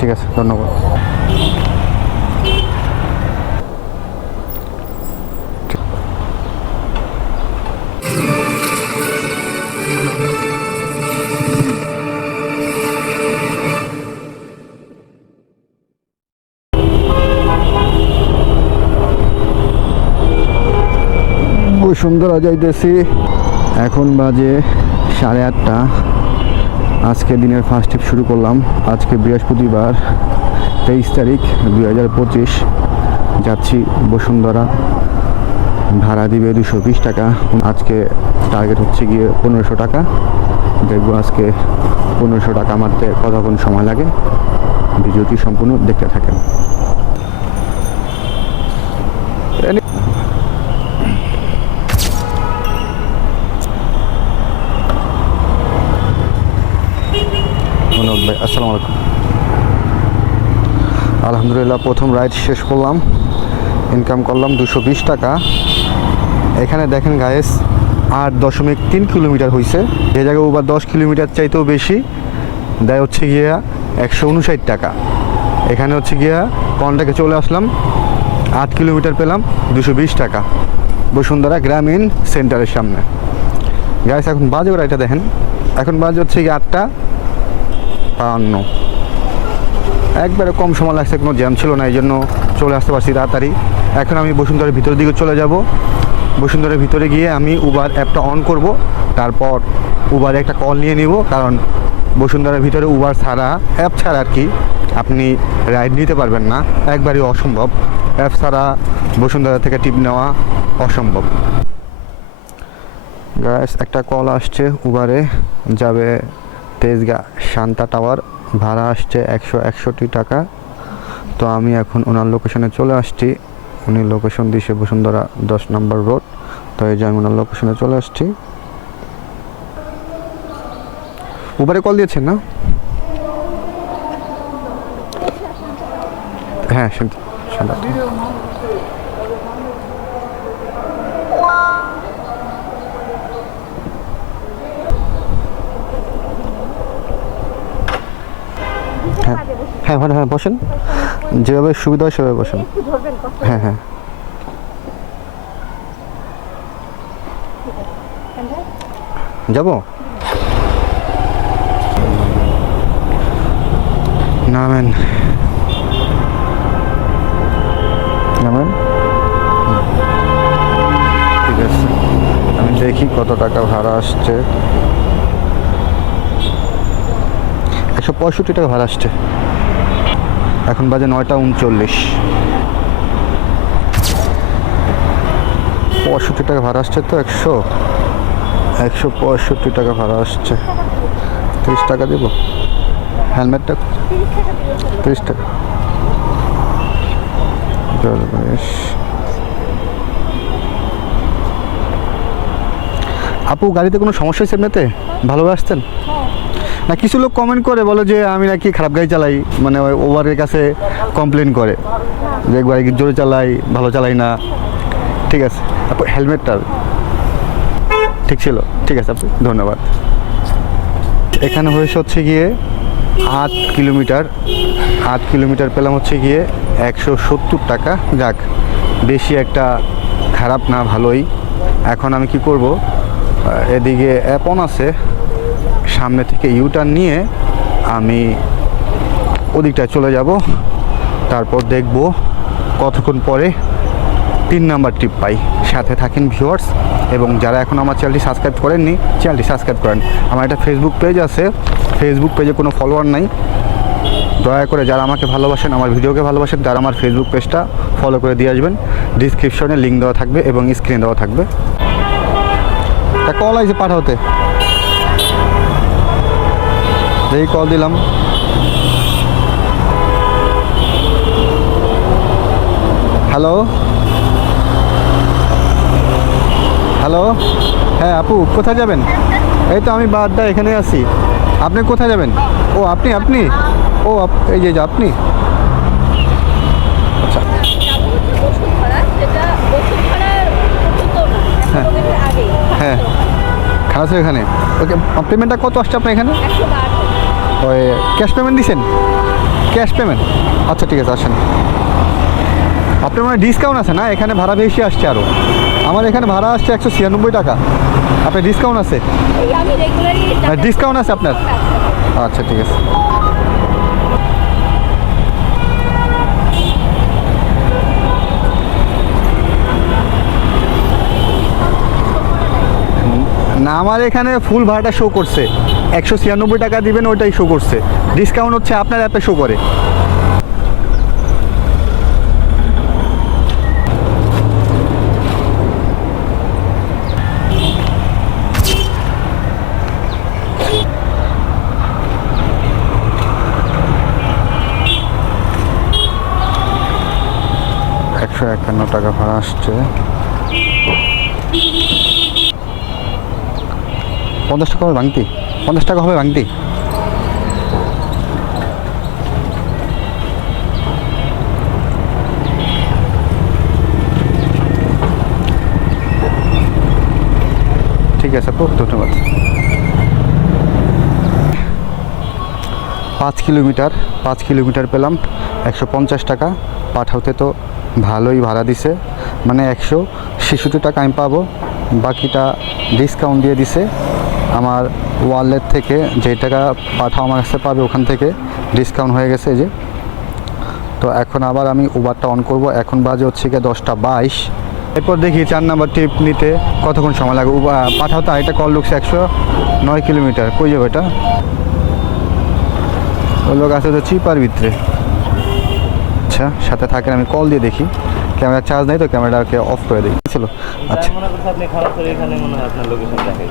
ঠিক আছে ধন্যবাদ। বসুন্ধরা যাইতেছি। এখন বাজে সাড়ে আটটা। আজকে দিনের ফার্স্ট ট্রিপ শুরু করলাম। আজকে বৃহস্পতিবার, তেইশ তারিখ দুই হাজার পঁচিশ। যাচ্ছি বসুন্ধরা। ভাড়া দিবে দুশো বিশ টাকা। আজকে টার্গেট হচ্ছে গিয়ে পনেরোশো টাকা। দেখব আজকে পনেরোশো টাকা মারতে কতক্ষণ সময় লাগে। ভিডিওটি সম্পূর্ণ দেখতে থাকেন ধন্যবাদ ভাই আসসালামু আলাইকুম আলহামদুলিল্লাহ, প্রথম রাইড শেষ করলাম। ইনকাম করলাম দুশো বিশ টাকা। এখানে দেখেন গায়েস আট দশমিক তিন কিলোমিটার হয়েছে যে জায়গায় ওবার দশ কিলোমিটার চাইতেও বেশি, দেয় হচ্ছে গিয়া একশো উনষাট টাকা। এখানে হচ্ছে গিয়া কন্টাকে চলে আসলাম, আট কিলোমিটার পেলাম দুশো বিশ টাকা। বসুন্ধরা গ্রামীণ সেন্টারের সামনে। গাইস এখন বাজে ওরা এটা দেখেন। এখন বাজে হচ্ছে গিয়ে আটটা বাহান্ন একবারে কম সময় লাগছে, কোনো জ্যাম ছিল না এই জন্য চলে আসতে পারছি তাড়াতাড়ি। এখন আমি বসুন্ধরার ভিতরের দিকে চলে যাব। বসুন্ধরার ভিতরে গিয়ে আমি উবার অ্যাপটা অন করব, তারপর উবারে একটা কল নিয়ে নিব, কারণ বসুন্ধরার ভিতরে উবার ছাড়া অ্যাপ ছাড়া আর কি আপনি রাইড নিতে পারবেন না, একবারই অসম্ভব। অ্যাপ ছাড়া বসুন্ধরা থেকে টিপ নেওয়া অসম্ভব। গাইস একটা কল আসছে উবারে যাবে তেজগা শান্তা টাওয়ার ভাড়া আসছে একশো একষট্টি টাকা। তো আমি এখন ওনার লোকেশনে চলে আসছি। উনি লোকেশন দিছে বসুন্ধরা দশ নম্বর রোড তো এই যে আমি ওনার লোকেশনে চলে আসছি। উবারে কল দিয়েছেন না? হ্যাঁ শান্তি হ্যাঁ হ্যাঁ হ্যাঁ বসেন। যেভাবে সুবিধা হয় সেভাবে বসেন। হ্যাঁ হ্যাঁ। যাব? নামেন। নামেন। ঠিক আছে। আমি দেখি কত টাকা ভাড়া আসছে। একশো পঁয়ষট্টি টাকা ভাড়া আসছে। এখন বাজে নয়টা উনচল্লিশ। পঁয়ষট্টি টাকা ভাড়া আসছে তো একশো? একশো পঁয়ষট্টি টাকা ভাড়া আসছে। তিরিশ টাকা দেবো? হেলমেটটা? তিরিশ টাকা। আপু, গাড়িতে কোনো সমস্যা হয়েছে এমনিতে? ভালোভাবে আসছেন? না, কিছু লোক কমেন্ট করে, বলে যে আমি নাকি খারাপ গাড়ি চালাই মানে ওভারের কাছে কমপ্লেন করে, যে গাড়ি জোরে চালাই, ভালো চালাই না। ঠিক আছে, আপু হেলমেটটা ঠিক ছিল, ঠিক আছে আপু, ধন্যবাদ। এখানে হয়েছে হচ্ছে গিয়ে আট কিলোমিটার আট কিলোমিটার পেলাম হচ্ছে গিয়ে একশো সত্তর টাকা। যাক, বেশি একটা খারাপ না, ভালোই। এখন আমি কি করব? এদিকে অ্যাপ অন আছে। সামনে থেকে ইউটার্ন নিয়ে আমি ওদিকটায় চলে যাব। তারপর দেখব কতক্ষণ পরে তিন নাম্বার ট্রিপ পাই। সাথে থাকেন ভিউয়ার্স এবং যারা এখন আমার চ্যানেলটি সাবস্ক্রাইব করেননি চ্যানেলটি সাবস্ক্রাইব করেন। আমার একটা ফেসবুক পেজ আছে। ফেসবুক পেজে কোনো ফলোয়ার নাই। দয়া করে যারা আমাকে ভালোবাসেন, আমার ভিডিওকে ভালোবাসেন, তারা আমার ফেসবুক পেজটা ফলো করে দিয়ে আসবেন। ডিসক্রিপশনে লিঙ্ক দেওয়া থাকবে এবং স্ক্রিনে দেওয়া থাকবে। তা কল আছে পাঠাতে। এই কল দিলাম। হ্যালো হ্যালো হ্যাঁ আপু, কোথায় যাবেন? এই তো আমি বারটা এখানে আছি। আপনি কোথায় যাবেন? ও, আপনি আপনি? ও এই যে আপনি? আচ্ছা। হ্যাঁ। হ্যাঁ। এখানে। ওকে পেমেন্টটা কত আসছে আপনার এখানে? ওই ক্যাশ পেমেন্ট দিছেন? ক্যাশ পেমেন্ট আচ্ছা ঠিক আছে আসেন। আপনার মানে ডিসকাউন্ট আছে না? এখানে ভাড়া বেশি আসছে আরও আমার এখানে ভাড়া আসছে একশো ছিয়ানব্বই টাকা। আপনার ডিসকাউন্ট আছে? এই আমি আছে আপনার? আচ্ছা ঠিক আছে। না আমার এখানে ফুল ভাড়াটা শো করছে। একশো ছিয়ানব্বই টাকা দিবেন, ওইটাই শো করছে। ডিসকাউন্ট হচ্ছে আপনার অ্যাপে শো করে। একশো একান্ন টাকা ভাড়া আসছে। পঞ্চাশ টাকা ভাঙতি পঞ্চাশ টাকা হবে ভাঙতি ঠিক আছে আপু ধন্যবাদ। পাঁচ কিলোমিটার পাঁচ কিলোমিটার পেলাম, একশো পঞ্চাশ টাকা। পাঠাতে তো ভালোই ভাড়া দিছে মানে একশো ছেষট্টি টাকা আমি পাবো, বাকিটা ডিসকাউন্ট দিয়ে দিছে। আমার ওয়ালেট থেকে যে টাকা পাঠাও আমার কাছে পাবে, ওখান থেকে ডিসকাউন্ট হয়ে গেছে যে। তো এখন আবার আমি উবারটা অন করব। এখন বাজে হচ্ছে গিয়ে দশটা বাইশ। এরপর দেখি চার নাম্বার ট্রিপ নিতে কতক্ষণ সময় লাগে? উবা- পাঠাও তো আরেকটা কল লুকছে একশো নয় কিলোমিটার। কই যাবে এটা? ওই লোক আছে তো চিপার ভিতরে। আচ্ছা সাথে থাকেন, আমি কল দিয়ে দেখি। ক্যামেরা চার্জ নেই তো ক্যামেরাটাকে অফ করে দিই। ছিল। আচ্ছা। মনে করছে আপনি খারাপ করে এখানে মনে হয় আপনার লোকেশন দেখাই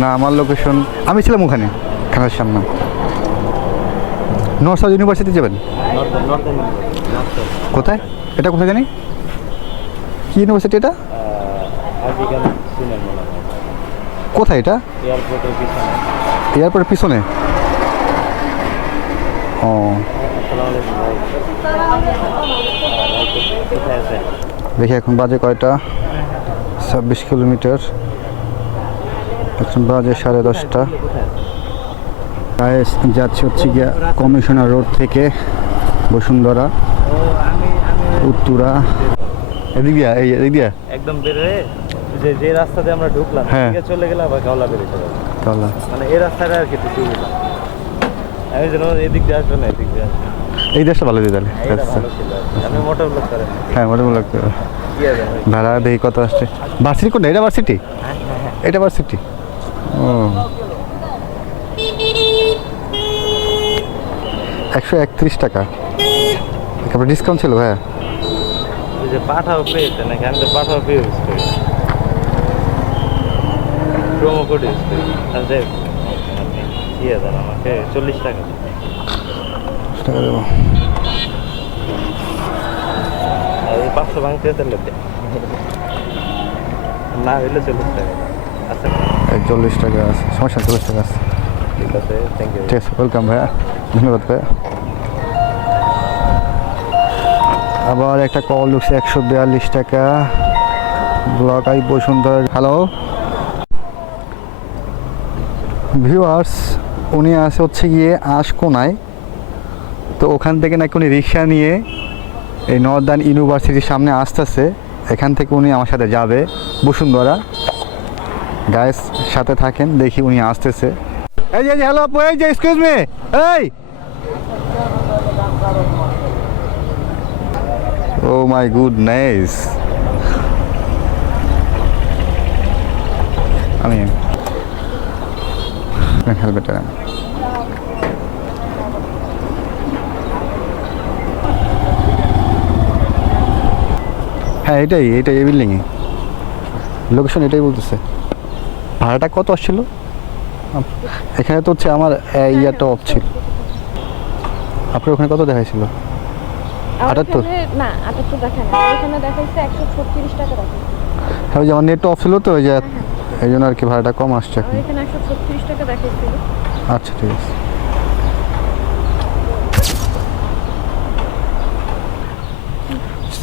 না আমার লোকেশন আমি ছিলাম ওখানে খানার সামনে। নর্থ সাউথ ইউনিভার্সিটি যাবেন? কোথায়? এটা কোথায় জানি? কি ইউনিভার্সিটি এটা? কোথায় এটা? এয়ারপোর্টের পিছনে। এয়ারপোর্টের পিছনে? ও। দেখি এখন বাজে কয়টা? ছাব্বিশ কিলোমিটার। এখন বাজে সাড়ে দশটা। যাচ্ছে হচ্ছে গিয়া কমিশনার রোড থেকে বসুন্ধরা উত্তরা। এদিক দিয়া এই এদিক দিয়া। একদম বের হয়ে যে যে রাস্তাতে আমরা ঢুকলাম হ্যাঁ। এদিকে চলে গেলাম আবার গাওলা বেরিয়ে গেলাম। কালা মানে এই রাস্তাটা আর কি আমি যেন এদিক দিয়ে আসব না এদিক দিয়ে আসব এই দেশটা ভালো দিয়ে তাহলে। আচ্ছা। মোটর হ্যাঁ মোটামুটি লাগতে হবে। কি আছে ভাই? ভাড়া দেখি কত আসছে। ভার্সিটি কোনটা? এটা ভার্সিটি হ্যাঁ হ্যাঁ হ্যাঁ। এটা ভার্সিটি ও। একশো একত্রিশ টাকা। তারপরে ডিসকাউন্ট ছিল ভাইয়া। যে পাঠাও পেয়েছে নাকি? আমি তো পাঠাও পেয়ে ইউজ করি প্রোমো কোড ইউজ করি আর দেখ। দিয়ে দেন আমাকে? চল্লিশ টাকা। দশ টাকা দেবো পাঁচশো ভাঙতে না হইলে চল্লিশ টাকা আচ্ছা চল্লিশ টাকা আছে সমস্যা চল্লিশ টাকা আছে ঠিক আছে থ্যাংক ইউ ঠিক আছে ওয়েলকাম ভাইয়া ধন্যবাদ ভাইয়া আবার একটা কল ঢুকছে একশো বিয়াল্লিশ টাকা block I Bashundhara hello viewers উনি আছে হচ্ছে গিয়ে আশকোনায় তো ওখান থেকে নাকি উনি রিক্সা নিয়ে এই নর্দার্ন ইউনিভার্সিটির সামনে আসতেছে। এখান থেকে উনি আমার সাথে যাবে, বসুন্ধরা। গায়েস সাথে থাকেন, দেখি উনি আসতেছে। এই যে হ্যালো আপু, এই যে এক্সকিউজ মি এই! ও মাই গুড গুডনেস আমি হেলমেটটা হ্যাঁ এটাই এটাই এই বিল্ডিংয়ে লোকেশন এটাই বলতেছে। ভাড়াটা কত আসছিল? এখানে তো হচ্ছে আমার ইয়ারটা অফ ছিল। আপনার ওখানে কত দেখাইছিল? আটাত্তর? না আটাত্তর দেখা না এখানে দেখাইছে একশো ছত্রিশ টাকা হ্যাঁ ওই যে আমার নেটটা অফ ছিল তো ওই যে এই জন্য আর কি ভাড়াটা কম আসছে এখন। এখানে একশো ছত্রিশ টাকা দেখাইছিল। আচ্ছা ঠিক আছে।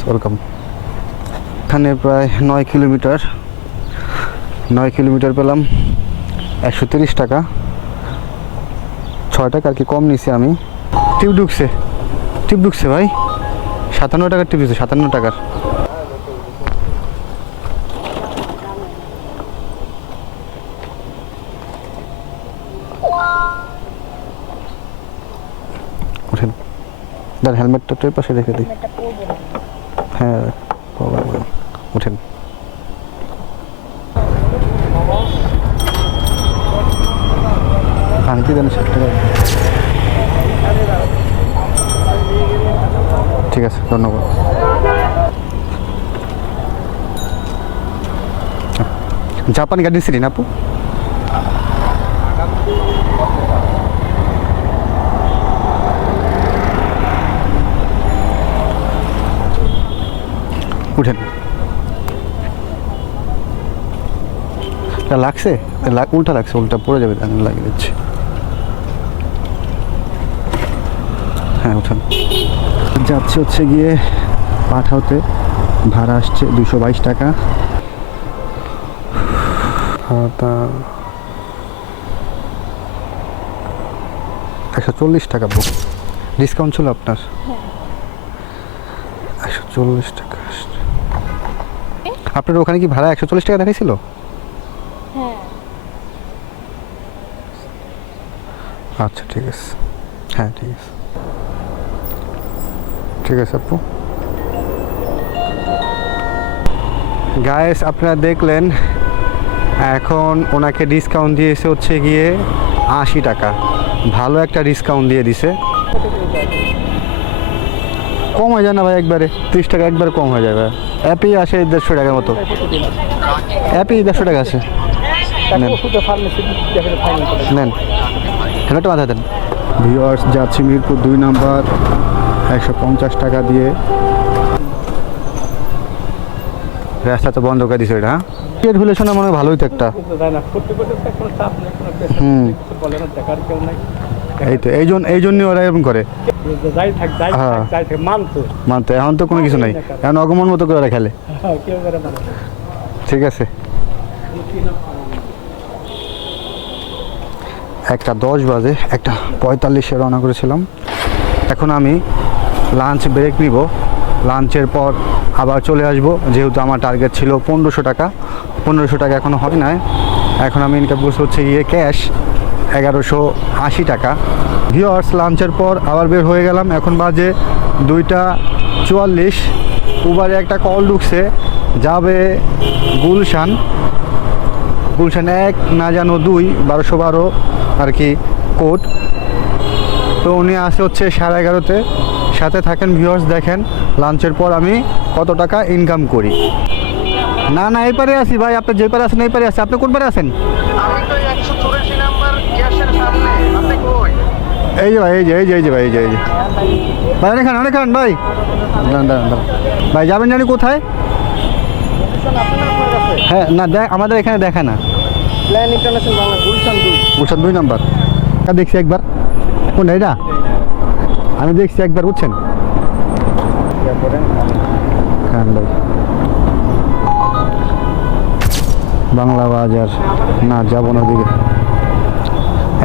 ওয়েলকাম এখানে প্রায় নয় কিলোমিটার নয় কিলোমিটার পেলাম একশো তিরিশ টাকা। ছয় টাকা আর কি কম নিছি আমি? টিপ ঢুকছে টিপ ঢুকছে ভাই। সাতান্ন টাকার টিপ ঢুকছে সাতান্ন টাকার। ওঠেন। হেলমেটটা তো পাশে রেখে দিই। হ্যাঁ বাবা, বাবা। ওঠেন পানি কি দেন ষাট টাকা ঠিক আছে ধন্যবাদ জাপান গার্ডেন সিটি না আপু? উঠেন। লাগছে? উল্টা লাগছে, উল্টা পড়ে যাবে লাগিয়ে দিচ্ছি। হ্যাঁ উঠেন। যাচ্ছে হচ্ছে গিয়ে পাঠাওতে। ভাড়া আসছে দুশো বাইশ টাকা। তা একশো চল্লিশ টাকা বুক। ডিসকাউন্ট ছিল আপনার? একশো চল্লিশ টাকা আপনার ওখানে কি ভাড়া একশো চল্লিশ টাকা দেখাইছিল? হ্যাঁ। আচ্ছা ঠিক আছে। হ্যাঁ ঠিক আছে। ঠিক আছে আপু। গায়েস আপনারা দেখলেন এখন ওনাকে ডিসকাউন্ট দিয়েছে হচ্ছে গিয়ে আশি টাকা। ভালো একটা ডিসকাউন্ট দিয়ে দিছে। কম হয়ে যায় না ভাই একবারে? ত্রিশ টাকা একবারে কম হয়ে যাবে অ্যাপই আসে দেড়শো টাকার মতো। অ্যাপই দেড়শো টাকা আছে নেন। হেলমেটটা মাথায় দেন। ভিওয়ার্স যাচ্ছি মিরপুর দুই নাম্বার, একশো পঞ্চাশ টাকা দিয়ে। রাস্তা তো বন্ধ করে দিছে এটা হ্যাঁ? টিকিট হলে শোনা মনে হয় ভালোই তো একটা। হুম। এই তো এই জন্য এই জন্যই ওরা এরকম করে। হ্যাঁ। মানতো এখন তো কোনো কিছু নাই। এখন অগমন মতো করে ওরা খেলে। হ্যাঁ, ঠিক আছে। একটা দশ বাজে একটা পঁয়তাল্লিশে রওনা করেছিলাম। এখন আমি লাঞ্চ ব্রেক নিব। লাঞ্চের পর আবার চলে আসব। যেহেতু আমার টার্গেট ছিল পনেরোশো টাকা। পনেরোশো টাকা এখনও হয় না এখন আমি ইনকাম করছি হচ্ছে গিয়ে ক্যাশ এগারোশো আশি টাকা। ভিওয়ার্স লাঞ্চের পর আবার বের হয়ে গেলাম। এখন বাজে দুইটা চুয়াল্লিশ। উবারে একটা কল ঢুকছে। যাবে গুলশান। গুলশান এক, না জানো দুই, বারোশো বারো আর কি কোড তো উনি আসে হচ্ছে সাড়ে এগারোতে। সাথে থাকেন ভিউয়ার্স দেখেন। লাঞ্চের পর আমি কত টাকা ইনকাম করি? না না এই পারে আসি ভাই আপনি যে পারে আছেন এই পারে আসি আপনি কোন পারে আছেন? আমি তো একশো চুরাশি নাম্বার গ্যাসের সামনে। আপনি কই? এই যে ভাই এই যে এই যে এই যে ভাই এই যে এই যে। ভাই অনেক খান অনেক খান ভাই। দাঁড়ান দাঁড়ান দাঁড়ান। ভাই যাবেন জানি কোথায়? হ্যাঁ না দেখ আমাদের এখানে দেখা না। প্ল্যান গুলশান দুই। নাম্বার। দেখছি একবার। কোনটা এটা? আমি দেখছি একবার বুঝছেন? খান ভাই বাংলা বাজার। না যাব না দিকে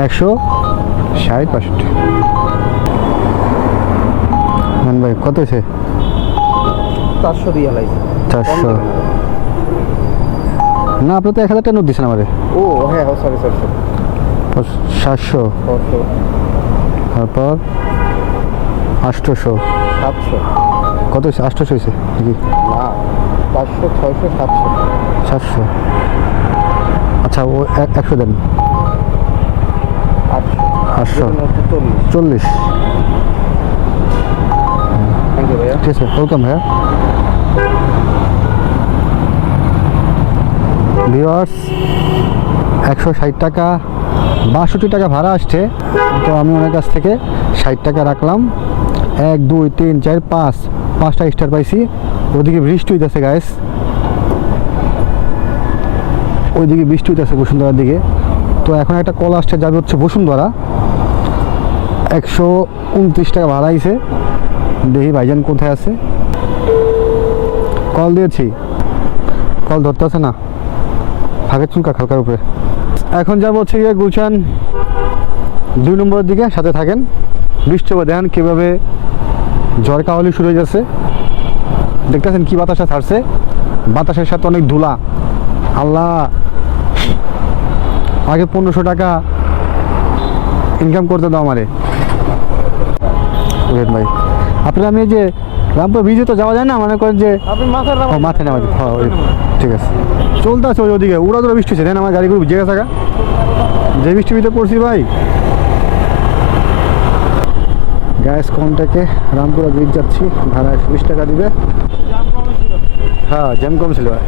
একশো ষাট পাঁষট্টি মান ভাই কত হয়েছে? চারশো দিয়ে চারশো। না আপনি তো এক হাজার টাকা নোট দিচ্ছেন আমারে। ও হ্যাঁ সরি সরি সরি সাতশো। তারপর? আষ্টশো সাতশো। কত আষ্টশো হয়েছে নাকি? না পাঁচশো ছয়শো সাতশো। সাতশো। আচ্ছা ও এক- একশো দেন। আটশো। আটশো। চল্লিশ। ঠিক আছে ওয়েলকাম ভাইয়া। ভিওয়ার্স একশো ষাট টাকা বাষট্টি টাকা ভাড়া আসছে। তো আমি ওনার কাছ থেকে ষাট টাকা রাখলাম। এক দুই তিন চার পাঁচ। পাঁচটা স্টার পাইছি। ওদিকে বৃষ্টি হইতেছে গাইস ওইদিকে বৃষ্টি হইতেছে বসুন্ধরার দিকে। তো এখন একটা কল আসছে, যাবে হচ্ছে বসুন্ধরা। একশো উনত্রিশ টাকা ভাড়া আইছে। দেখি ভাইজান কোথায় আছে। কল দিয়েছি। কল ধরতে আছে না। ফাঁকের চুলকা খালকার উপরে। এখন যাব হচ্ছে গিয়ে গুলশান। দুই নম্বরের দিকে, সাথে থাকেন। বৃষ্টি দেখেন কীভাবে জ্বর কাওয়ালি শুরু হয়ে যাচ্ছে। দেখতেছেন কি বাতাসা ছাড়ছে? বাতাসের সাথে অনেক ধুলা। আল্লাহ! আগে পনেরোশো টাকা ইনকাম করতে দাও আমারে। ভাই আপনার আমি যে রামপুর ব্রিজে তো যাওয়া যায় না? মনে করেন যে মাথায় নামাজি হ্যাঁ ঠিক আছে। চলতে আছে ওই ওদিকে উড়া দুরা বৃষ্টি হচ্ছে দেন আমার গাড়িগুলো গেছে গা। যে বৃষ্টি ভিতরে পড়ছি ভাই গ্যাস কনটাকে? রামপুরা ব্রিজ যাচ্ছি ভাড়া একশো বিশ টাকা দিবে। হ্যাঁ জ্যাম কম ছিল। ভাই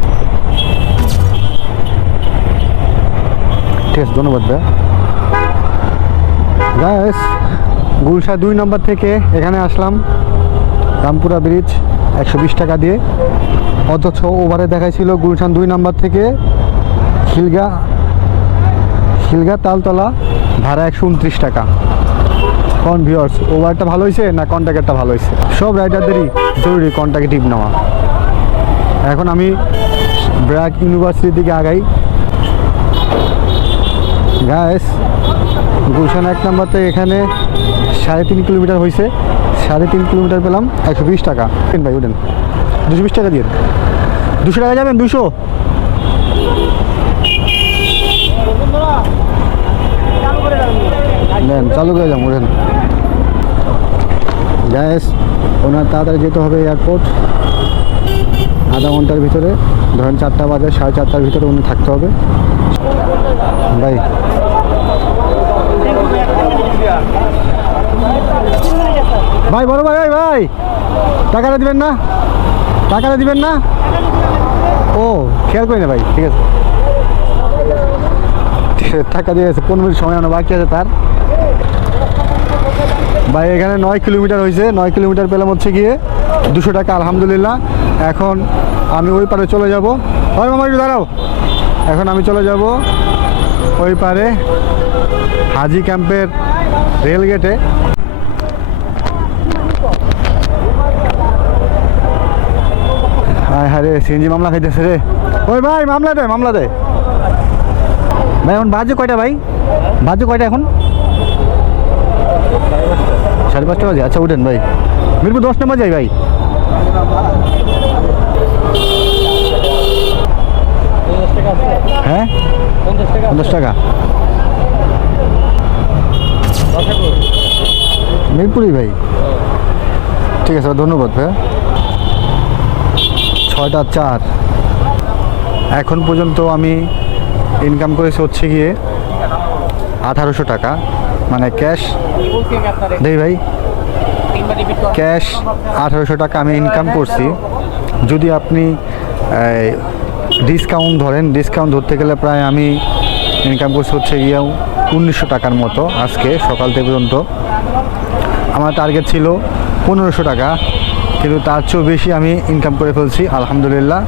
ঠিক আছে, ধন্যবাদ ভাই। গ্যাস গুলশা দুই নম্বর থেকে এখানে আসলাম, রামপুরা ব্রিজ, একশো বিশ টাকা দিয়ে। অথচ ওভারে দেখাইছিল গুলশান দুই নাম্বার থেকে খিলগা খিলগা তালতলা, ভাড়া একশো উনত্রিশ টাকা। কন ভিওর্স ওভারটা ভালো হয়েছে না কন্ট্যাক্টটা ভালো হয়েছে সব রাইডারদেরই জরুরি কন্ট্যাক্টে টিপ নেওয়া। এখন আমি ব্র্যাক ইউনিভার্সিটির দিকে আগাই। গ্যাস গুলশান এক নাম্বার থেকে এখানে সাড়ে তিন কিলোমিটার হয়েছে সাড়ে তিন কিলোমিটার পেলাম একশো বিশ টাকা। কেন ভাই, উঠেন। দুশো বিশ টাকা দিয়ে। দুশো টাকা যাবেন, দুশো। নেন, চালু করে যান উঠেন। গ্যাস ওনার তাড়াতাড়ি যেতে হবে এয়ারপোর্ট আধা ঘণ্টার ভিতরে, ধরেন চারটা বাজে, সাড়ে চারটার ভিতরে উনি থাকতে হবে। ভাই। ভাই, বড় ভাই ভাই ভাই। টাকাটা দিবেন না? টাকাটা দিবেন না? ও, খেয়াল করি না ভাই, ঠিক আছে। টাকা দিয়ে গেছে, পনেরো মিনিট সময় বাকি আছে তার। ভাই, এখানে নয় কিলোমিটার হয়েছে। নয় কিলোমিটার পেলাম হচ্ছে গিয়ে দুশো টাকা, আলহামদুলিল্লাহ। এখন আমি ওই পারে চলে যাব। ওই মামা, একটু দাঁড়াও। এখন আমি চলে যাব ওই পারে হাজি ক্যাম্পের রেল গেটে। হ্যাঁ রে, সিএনজি মামলা খাইতেছে রে। ওই ভাই, মামলা দে মামলা দে। ভাই, এখন বাজে কয়টা ভাই? বাজে কয়টা এখন? সাড়ে পাঁচটা বাজে? আচ্ছা উঠেন ভাই। মিরপুর দশ নম্বর যাই ভাই। হ্যাঁ? পঞ্চাশ টাকা। মিরপুরই ভাই। ঠিক আছে, ধন্যবাদ ভাই। ছয়টা চার। এখন পর্যন্ত আমি ইনকাম করেছি হচ্ছে গিয়ে আঠারোশো টাকা। মানে ক্যাশ দেই ভাই। ক্যাশ আঠারোশো টাকা আমি ইনকাম করছি। যদি আপনি ডিসকাউন্ট ধরেন ডিসকাউন্ট ধরতে গেলে প্রায় আমি ইনকাম করছি হচ্ছে গিয়ে উনিশশো টাকার মতো আজকে, সকাল থেকে পর্যন্ত। আমার টার্গেট ছিল পনেরোশো টাকা, কিন্তু তার চেয়েও বেশি আমি ইনকাম করে ফেলছি, আলহামদুলিল্লাহ।